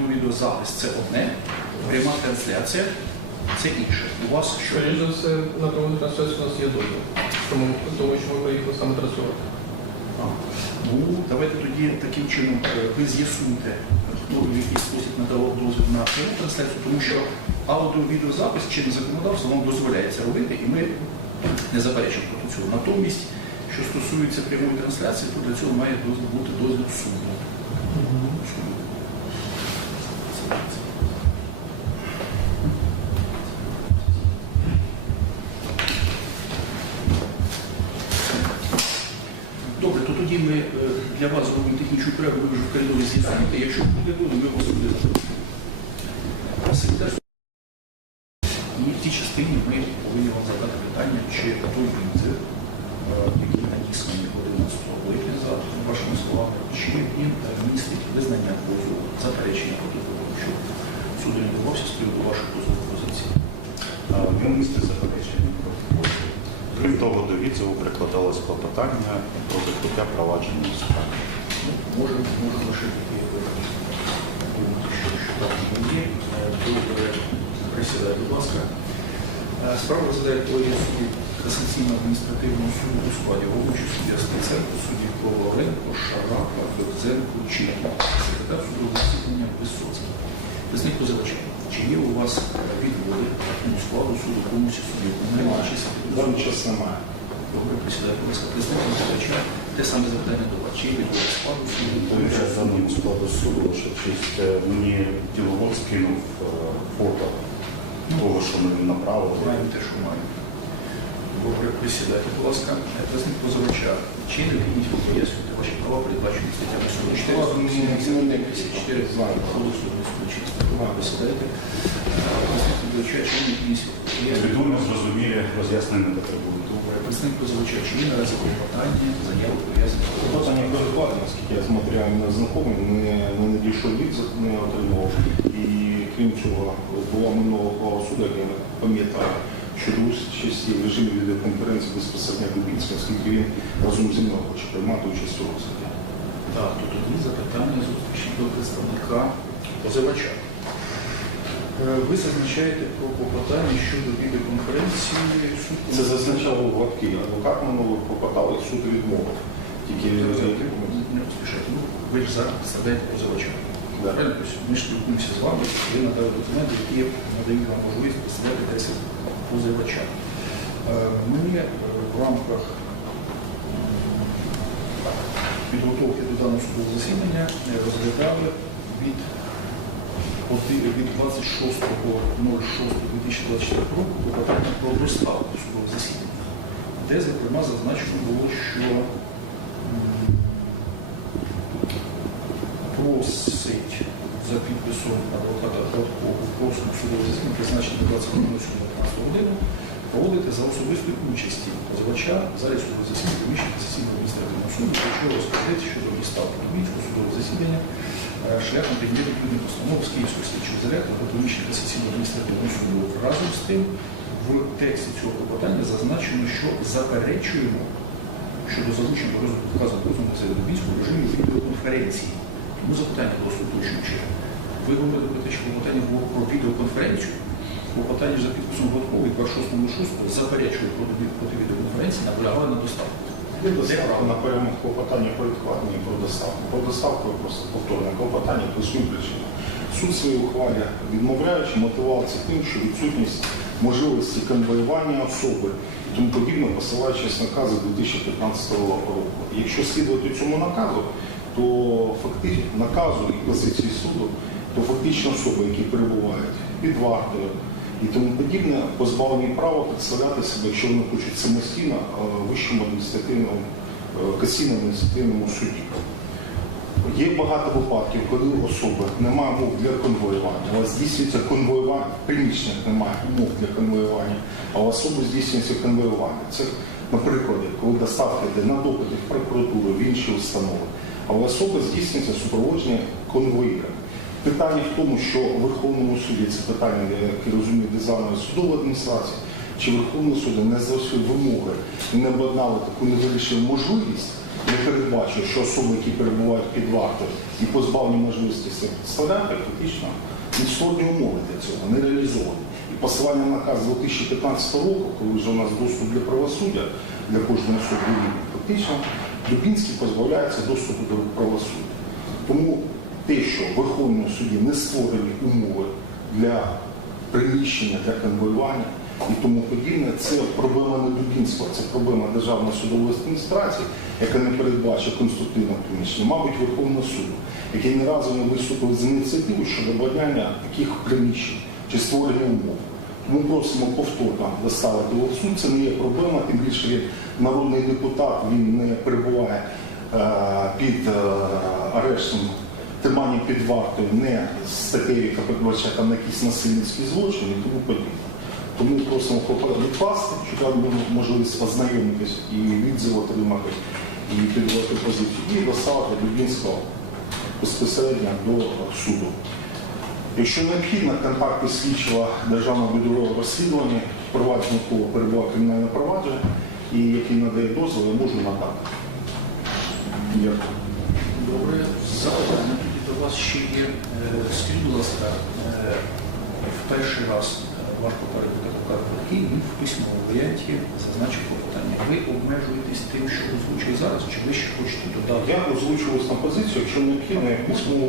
аудіо-відеозапис це одне, пряма трансляція це інше. У вас що? Скоріше за все, на проводу трансляцію у нас є дозвіл. Тому, тому що ми приїхали саме транслювати. А, Ну, давайте тоді таким чином е, ви з'ясуєте, хто в який спосіб надавав дозвіл на пряму трансляцію, тому що аудіо-відеозапис чинне законодавство вам дозволяє це робити, і ми не заперечуємо проти цього. Натомість, що стосується прямої трансляції, то для цього має дозвіл бути дозвіл. Суду. Добре, то тоді ми е, для вас зробимо технічну перерву, ви вже в коридорі з'ясуєте. Якщо буде дозвіл, ми вас буде. Секретар і в тій частині ми повинні вам задати питання, чи той е, який наніснений 11 липня за вашими словами, чи він містить визнання позову, заперечення проти того, що суд не відбувався з приводу ваших позових позицій. Він містить заперечення проти позову. Крім того, до відзову прикладалось клопотання про закриття провадження у справі. Може, може думати, що, не є. Е, Добре, присідайте, будь ласка. Е, Справа розглядає колегія судді касаційного адміністративного суду у складі головуючий суддя Стеценко, судді Коваленко, Шарака, Бердзенко, Чіпа, секретар судового засідання Висоцький. Висник позивача. Чи є у вас відводи у складу суду комусь судді? Немає. Даний час немає. Добре, присідайте, будь ласка. Представник позивача, те саме запитання до вас. Чи є відводи складу суду? Повітря даному складу суду, лише честь е, мені діловод скинув е, фото того, що мені направили. Маємо те, що маємо. Добре, присідайте, будь ласка. Представник позивача. Чи ви пояснюєте ваші права, передбачені статтями 44, 54 Кодексу судочинства. Присідайте. Представник позивача, чи необхідність ви пояснюєте? Відомо, зрозумілі, роз'яснення не потребують. Добре, представник позивача, чи є наразі клопотання, заяви, пов'язані? Клопотання перекладено, наскільки я з матеріалами знайомий, не, не надійшов від, не отримував. І крім цього, була минулого суду, я пам'ятаю, щодо участі в режимі відеоконференції безпосередньо Дубінського, оскільки він разом зі мною хоче приймати участь у розгляді. Так, то тоді запитання зустрічі до представника позивача. Е, Ви зазначаєте про клопотання щодо відеоконференції суд. Це зазначало в лапки. Адвокат минулого попадав, і суд відмовив. Тільки Не поспішайте. Ну, ви ж зараз представляєте позивача. Да. Ми ж спілкуємося з вами, ви надали документи, які надають вам можливість представляти інтереси позивача. Е, Ми е, в рамках підготовки до даного судового засідання е, розглядали від від 26.06.2024 року клопотання про доставку судового засідання, де, зокрема, зазначено було, що просить за підписом адвоката Гладкого просимо судове засідання призначення 20.07.15 годину проводити за особистої участі позивача залі засідання приміщення сесійного адміністративного суду, чого розкрити щодо відставки Дубінського судового засідання е, шляхом прийняття відповідних постанов з Київського слідчого заряду до приміщення касаційного адміністративного суду. Разом з тим, в тексті цього клопотання зазначено, що заперечуємо щодо залучення розвитку вказаного дозволу на Дубінського в режимі відеоконференції. Тому запитання до суду уточнюючи. Ви говорили про те, що клопотання було про відеоконференцію. Клопотання за підписом Гладкова від 26.06 заперечує проти, відеоконференції, наполягає на доставку. Є на перемог клопотання про відкладення про доставку. Про доставку просто повторне клопотання поясню причину. Суд в своїй ухвалі, відмовляючи, мотивував це тим, що відсутність можливості конвоювання особи і тому подібне, посилаючись накази 2015 року. Якщо слідувати цьому наказу, то фактично наказу і позиції суду, то фактично особи, які перебувають під вартою і тому подібне, позбавлені права представляти себе, якщо вони хочуть самостійно е, вищому адміністративному е, касійному адміністративному суді. Є багато випадків, коли особи немає умов для конвоювання, але здійснюється конвоювання, в приміщеннях немає умов для конвоювання, а у особи здійснюється конвоювання. Це, наприклад, коли доставка йде на допити в прокуратуру, в інші установи, а у особи здійснюється супроводження конвоїрами. Питання в тому, що в Верховному суді це питання, як я розумію, державної судової адміністрації, чи Верховний суд не залишив вимоги і не обладнали таку невирішену можливість, не передбачив, що особи, які перебувають під вартою і позбавлені можливості представляти, фактично відсотні умови для цього не реалізовані. І посилання на наказ 2015 року, коли вже у нас доступ для правосуддя для суду рівний, фактично Дубінський позбавляється доступу до правосуддя. Тому те, що в Верховному суді не створені умови для приміщення, для конвоювання і тому подібне, це проблема не Дубінського, це проблема Державної судової адміністрації, яка не передбачить конструктивного приміщення, мабуть, Верховного суду, який ні разу не виступив з ініціативою щодо обладнання таких приміщень чи створення умов. Тому просимо повторно доставити в суд. Це не є проблема, тим більше він народний депутат, він не перебуває е, під е, арештом, триманням під вартою, не з статтею, яка передбачає там якісь насильницькі злочини і тому подібне. Тому просимо попередньо відкласти, щоб можливість ознайомитись і відзив отримати, і підводити позицію, і доставити Дубінського безпосередньо до суду. Якщо необхідно, контакти слідчого Державного бюро розслідування, впровадження якого перебуває кримінальне провадження, і який надає дозвіл, я можу надати. Дякую. Добре, запитання вас ще є. Е, Скажіть, будь ласка, е, в перший раз е, попередник адвокат Буркій, він в письмовому варіанті зазначив клопотання. Ви обмежуєтесь тим, що озвучує зараз, чи ви ще хочете додати? Я озвучував на позицію, якщо необхідно, я в письмовому.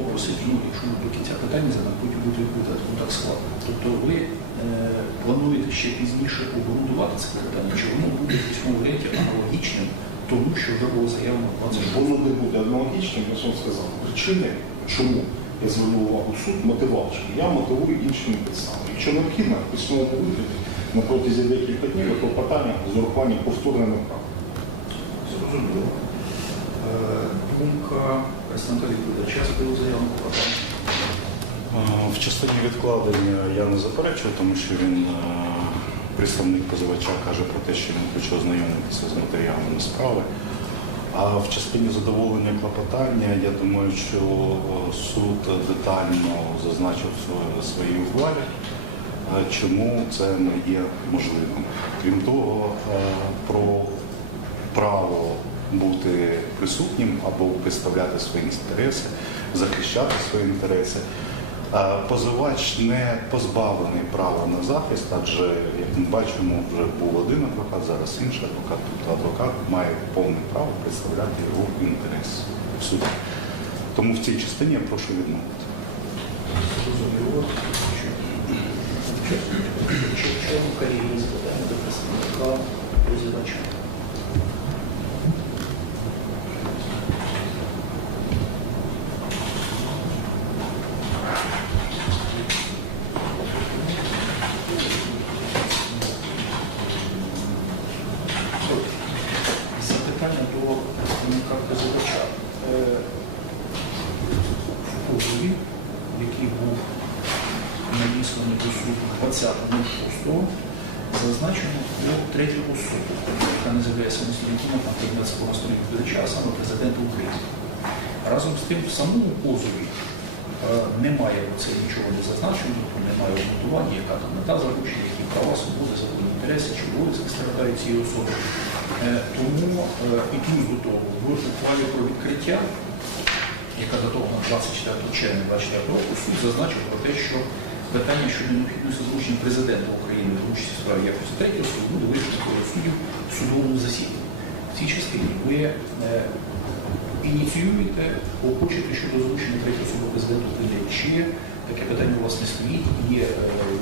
Попросити, ну, якщо ми до кінця питання задамо, потім буде відповідати, ну так складно. Тобто ви е, плануєте ще пізніше обґрунтувати це питання, чи воно буде в письмовому варіанті аналогічним тому, що вже було заявлено 26 Воно не буде аналогічним, я ж вам сказав. Причини, чому я звернув увагу суд, мотивацію. Я мотивую іншими підставами. Якщо необхідно, в письмовому вигляді на протязі декілька днів клопотання з урахуванням повторне направлення. Зрозуміло. Е, Думка представника відповідача з приводу заявного клопотання. Е, В частині відкладення я не заперечую, тому що він е, представник позивача каже про те, що він хоче ознайомитися з матеріалами справи. А в частині задоволення клопотання, я думаю, що суд детально зазначив в своїй ухвалі, е, чому це не є можливим. Крім того, е, про право бути присутнім або представляти свої інтереси, захищати свої інтереси. Позивач не позбавлений права на захист, адже, як ми бачимо, вже був один адвокат, зараз інший адвокат. Тобто адвокат має повне право представляти його інтерес в суді. Тому в цій частині я прошу відмовити. Чому кар'єрні запитання до представника позивача? Запитання до представника позивача. Е, В позові, який був надісланий до суду 20.06, зазначено про третю особу, яка не з'являється самостійним там предмет закону сторін відповідача, а саме президента України. Разом з тим, в самому позові е, немає це нічого не зазначено, тобто немає обґрунтування, яка там мета заручення, які права, свободи, законні інтереси чи обов'язки страждають цієї особи. Е, Тому е, і плюс до того, в ухвалі про відкриття яка датована 24 червня 24 року, суд зазначив про те, що питання щодо необхідності залучення президента України до участі в справі якості третього суду буде вирішено суддів судовому засіданні. В цій частині ви е, ініціюєте, хочете щодо залучення третього особи президента України. Чи таке питання у вас не стоїть, і е,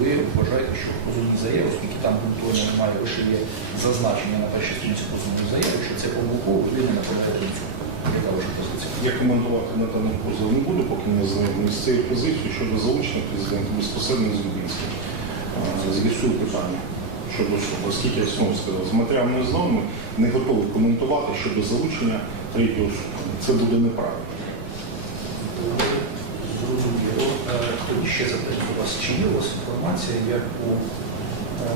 ви вважаєте, що в позовній заяві, оскільки там ґрунтовно немає, лише є зазначення на першій сторінці позовної заяви, що це помилково, ви не наполягаєте на цьому. Яка ваша позиція? Я коментувати на даний позов не буду, поки не знайомий з цією позицією щодо залучення президента безпосередньо з Лубінським. З'ясую питання щодо цього, оскільки я знову сказав, з матеріальною знаннями не готовий коментувати щодо залучення третього суду. Це буде неправильно. Зрозуміло. Е, Тоді ще запитання у вас. Чи є у вас інформація, як у е,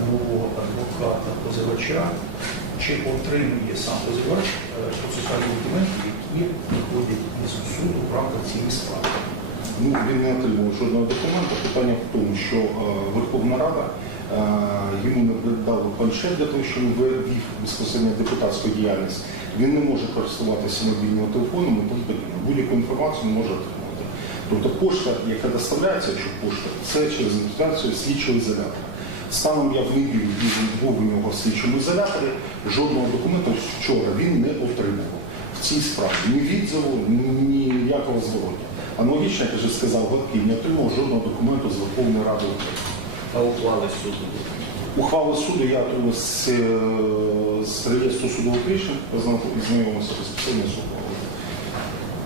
нового адвоката позивача, чи отримує сам позивач е, процесуальні документи, які виходять із суду в рамках цієї справи? Ну, він не отримав жодного документа. Питання в тому, що Верховна Рада йому не дали планшет для того, щоб він вів безпосередньо депутатську діяльність. Він не може користуватися мобільним телефоном і тому подібне. Будь-яку інформацію може отримати. Тобто пошта, яка доставляється, якщо пошта, це через інтеграцію слідчого ізолятора. Станом я в неділю був у нього в слідчому ізоляторі, жодного документа вчора він не отримував в цій справі. Ні відзову, ніякого звороту. Аналогічно, як я вже сказав, Гладкий не отримав жодного документу з Верховної Ради України. А ухвали суду. Ухвалу суду я отримав з, е, з реєстру судових рішень, знайомився безпосередньо з ухвалою.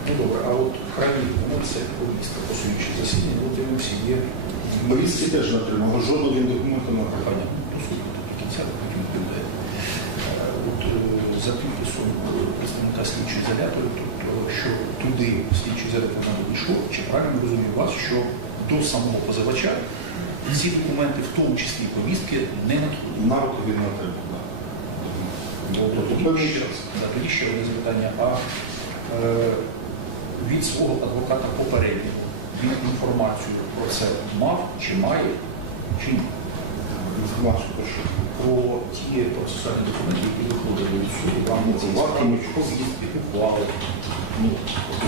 Ну добре, а от храні ну, це повістка по суючи засідання, от вони всі є Борізький теж не отримав, жодного він документу отримав. прохання до суду до кінця, потім відповідає. Е, От е, за підписом представника слідчого ізолятору, тобто, що туди слідчий ізолятор не надійшов, чи правильно розумію вас, що до самого позивача ці документи, в тому числі повістки, не надходять. На він не отримав. да. Тобто Тобто тоді ще, да, тоді ще одне запитання. А е, від свого адвоката попереднього він інформацію про це мав, чи має, чи ні? Інформацію про що? Про ті процесуальні документи, які виходили від суду, вам Ну, ці ухвали. Ну,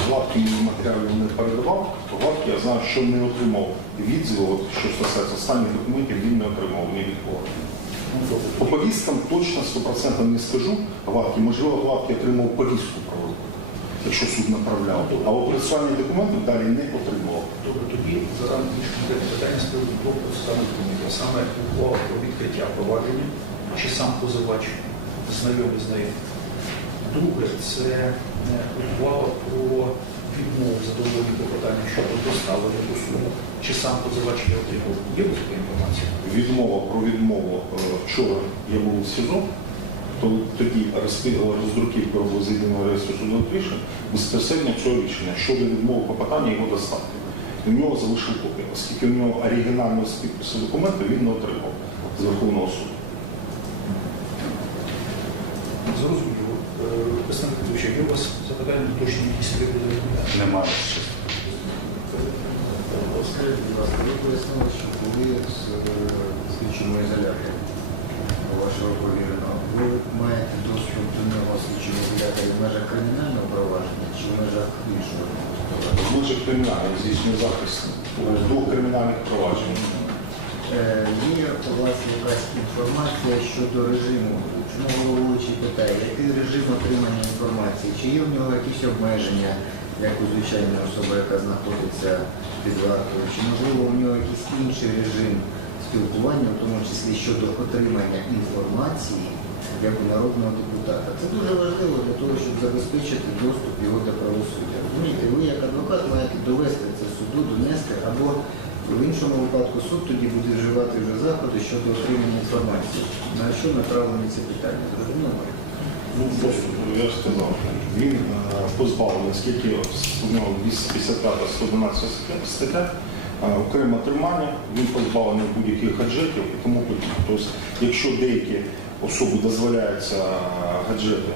Гладкий мені матеріалів не передавав, Гладкий я знаю, що не отримав відзиву, от, що стосується останніх документів, він не отримав, відховав. Ну, добре, По повісткам точно 100% не скажу. Гладкий, можливо, Гладкий отримав повістку про якщо суд направляв. А процесуальні документи далі не отримував. Добре, тоді більш питання з двох процесуальних документів, саме ухвала про відкриття провадження, чи сам позивач знайомий з. Друге, це е, ухвала про відмову задоволення клопотання щодо доставлення до суду, чи сам позивач не отримав. Є у така інформація? Відмова про відмову е, вчора я був у СІЗО, то тоді роздруківка з єдиного реєстру судових рішень безпосередньо цього рішення щодо відмови клопотання його доставки. В нього залишив копію, оскільки в нього оригінального з підпису документу він не отримав з Верховного суду. Зрозуміло. Представник Петровича, є у вас запитання уточнені, які собі буде? Немає. Скажіть, будь ласка, ви пояснили, що коли з е, слідчому ізоляторі вашого повіреного, ви маєте доступ до нього слідчого ізоляторі в межах кримінального провадження чи в межах іншого? Може кримінальний здійснює захист двох кримінальних проваджень. Е, Є у вас якась інформація щодо режиму? Чому головуючий питає, який режим отримання інформації? Чи є в нього якісь обмеження, як у звичайної особи, яка знаходиться під вартою? Чи можливо у нього якийсь інший режим спілкування, в тому числі щодо отримання інформації, як у народного депутата? Це дуже важливо для того, щоб забезпечити доступ його до правосуддя. Ви як адвокат маєте довести це суду, донести або в іншому випадку суд тоді буде вживати вже заходи щодо отримання інформації. На що направлені ці питання? Зрозуміло? Ну, я ж сказав, він е, позбавлений, оскільки у нього 255-111 стаття, е, окреме тримання, він позбавлений будь-яких гаджетів тому. Тобто, якщо деякі особи дозволяються гаджети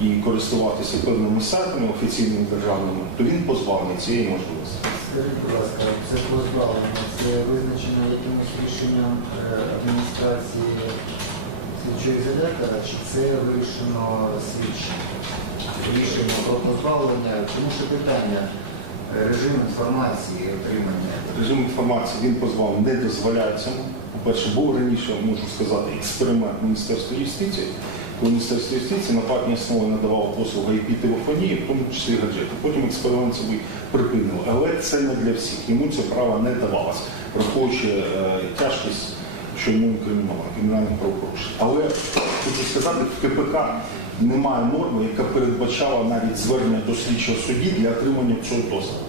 і користуватися певними сайтами офіційними державними, то він позбавлений цієї можливості. Скажіть, будь ласка, це позбавлення, це визначено якимось рішенням е, адміністрації слідчого ізолятора, чи це вирішено слідчим? Рішення про позбавлення, тому що питання, е, режим інформації отримання. Режим інформації він позбавлений, не дозволяється. По-перше, був раніше, можу сказати, експеримент Міністерства юстиції, коли Міністерство юстиції на платній основі надавало послуги IP-телефонії, в тому числі і гаджети. Потім експеримент собі припинили. Але це не для всіх. Йому це право не давалось, враховуючи е, тяжкість, що йому інкриміновано, кримінальних правопорушень. Але хочу сказати, в КПК немає норми, яка передбачала навіть звернення до слідчого судді для отримання цього дозволу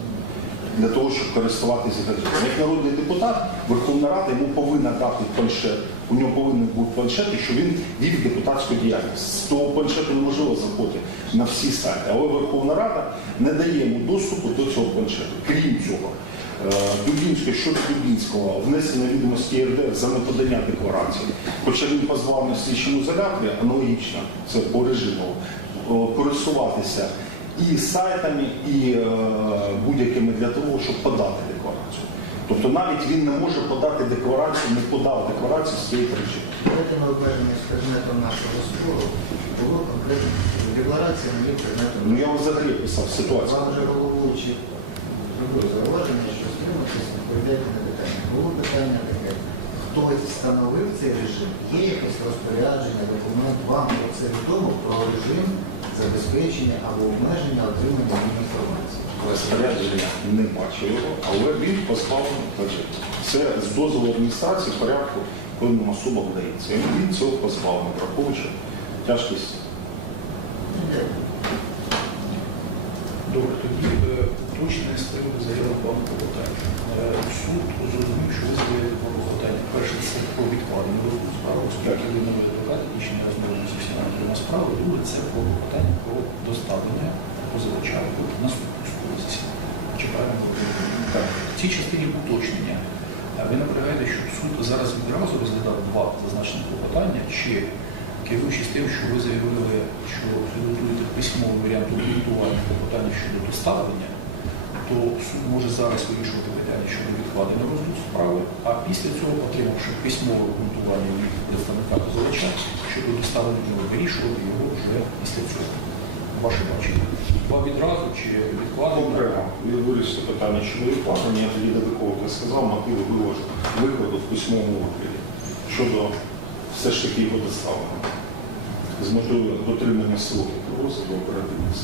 для того, щоб користуватися гаджетом. Як народний депутат, Верховна Рада йому повинна дати планшет. У нього повинен бути планшет, що він вів депутатську діяльність. З того планшету неможливо заходити на всі сайти. Але Верховна Рада не дає йому доступу до цього планшету. Крім цього, е, Дубінське щодо Дубінського внесення відомості ЄРДР за неподання декларації. Хоча він позбавлений в слідчому ізоляторі, аналогічно, це по режиму, користуватися і сайтами, і е, будь-якими для того, щоб подати. Тобто навіть він не може подати декларацію, не подав декларацію з цієї причини. Давайте ми обмеження з предметом нашого спору. Було конкретно декларація не є предметом. Ну я взагалі писав ситуацію. Вам же головуючий зробив зауваження, що стриматись, відповідайте на питання. Було питання таке. Хтось встановив цей режим? Є якесь розпорядження, документ вам про це відомо про режим забезпечення або обмеження отримання інформації? Розпорядження не бачив його, але він позбавлений бюджету. Це з дозволу адміністрації порядку певним особам вдається. І він цього позбавлений, враховуючи тяжкість. Добре, тоді е, точне з приводу заяви пану клопотання. Е, Суд зрозумів, що ви заявили про клопотання. Перше, це про відкладення розгляду справи, оскільки ви новий адвокат і ще не розмовлені зі всіма справи. Друге, це про клопотання про доставлення позивача судового засідання. Чи правильно? Так. В цій частині уточнення. Ви наполягаєте, щоб суд зараз відразу розглядав два зазначені клопотання, чи керуючись тим, що ви заявили, що підготуєте письмовий варіант обґрунтування клопотання щодо доставлення, то суд може зараз вирішувати питання щодо відкладення розгляду справи, а після цього, отримавши письмове обґрунтування від представника позивача щодо доставлення вирішувати його вже після цього. Ваше бачення. Два відразу чи відкладення? Окремо вирішите питання щодо відкладені, я тоді додатково сказав, мотиви виходу в письмовому вигляді щодо все ж таки його доставлення. З метою дотримання сроків розгляду оперативних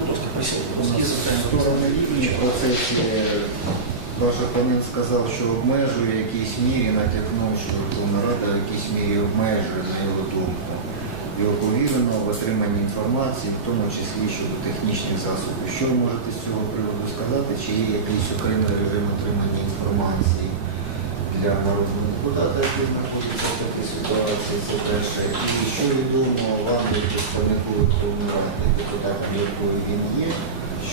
Будь ласка, присядьте. У нас є запитання. Ваш опонент сказав, що обмежує якійсь мірі, натякнув, що Верховна Рада в якійсь мірі обмежує, на його думку, його повірено в отриманні інформації, в тому числі щодо технічних засобів. Що ви можете з цього приводу сказати? Чи є якийсь окремий режим отримання інформації для народного депутата, який знаходиться в такій ситуації? Це перше. І що відомо вам як представнику Верховної Ради, депутатам, якою він є,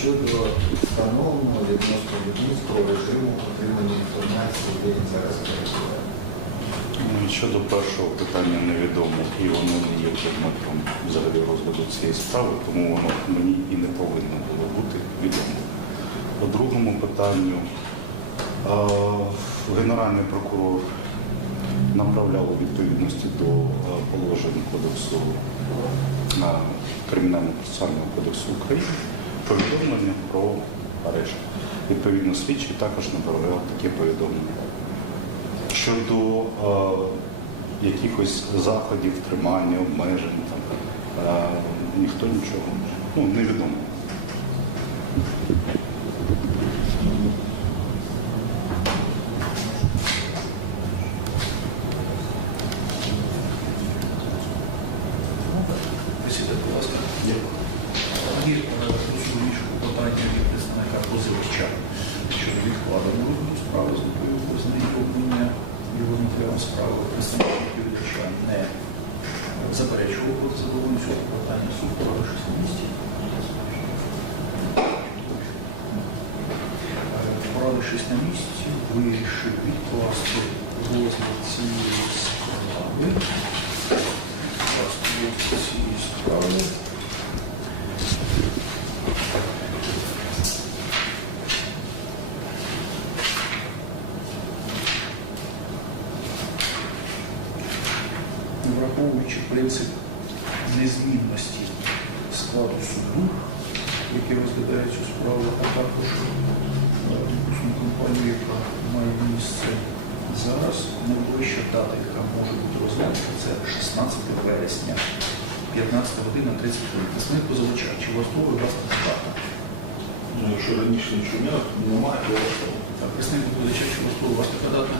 щодо встановленого відносно Лубінського режиму отримання інформації, де він зараз перебуває. Ну, Щодо першого питання невідомо, і воно не є предметом взагалі розгляду цієї справи, тому воно мені і не повинно було бути відомо. По другому питанню, Генеральний прокурор направляв у відповідності до е, положень Кодексу е, Кримінально-процесуального кодексу України повідомлення про арешт. Відповідно, слідчий також направляв таке повідомлення. Щодо е, якихось заходів, тримання, обмежень, там, е, ніхто нічого ну, невідомо. Присідайте, будь ласка. І е, дословніше питання від представника позивача щодо відкладення розгляду справи з метою ознайомлення його з матеріалом справи. Представник відповідача не заперечував проти задоволення цього питання суд порадившись на місці. Е, Порадившись на місці, вирішив відкласти розгляд цієї справи. Розгляд цієї справи. враховуючи принцип незмінності складу суду, який розглядає цю справу, а також е, конкурсну кампанію, яка має місце зараз, найближча дата, яка може бути розглянута, це 16 вересня, 15 година 30 хвилин. Представник позивача, чи влаштовує вас така дата? Ну, якщо нічого не немає, то влаштовує. Так, представник позивача, чи влаштовує вас така дата?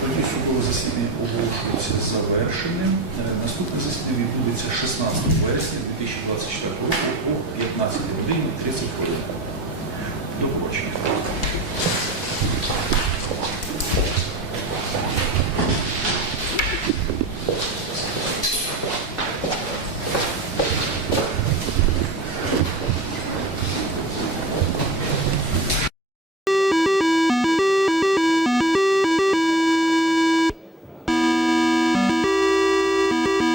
Тоді судове засідання оголошується завершеним. Е, Наступне засідання відбудеться 16 вересня 2024 року о 15 годині 30 хвилин. До побачення.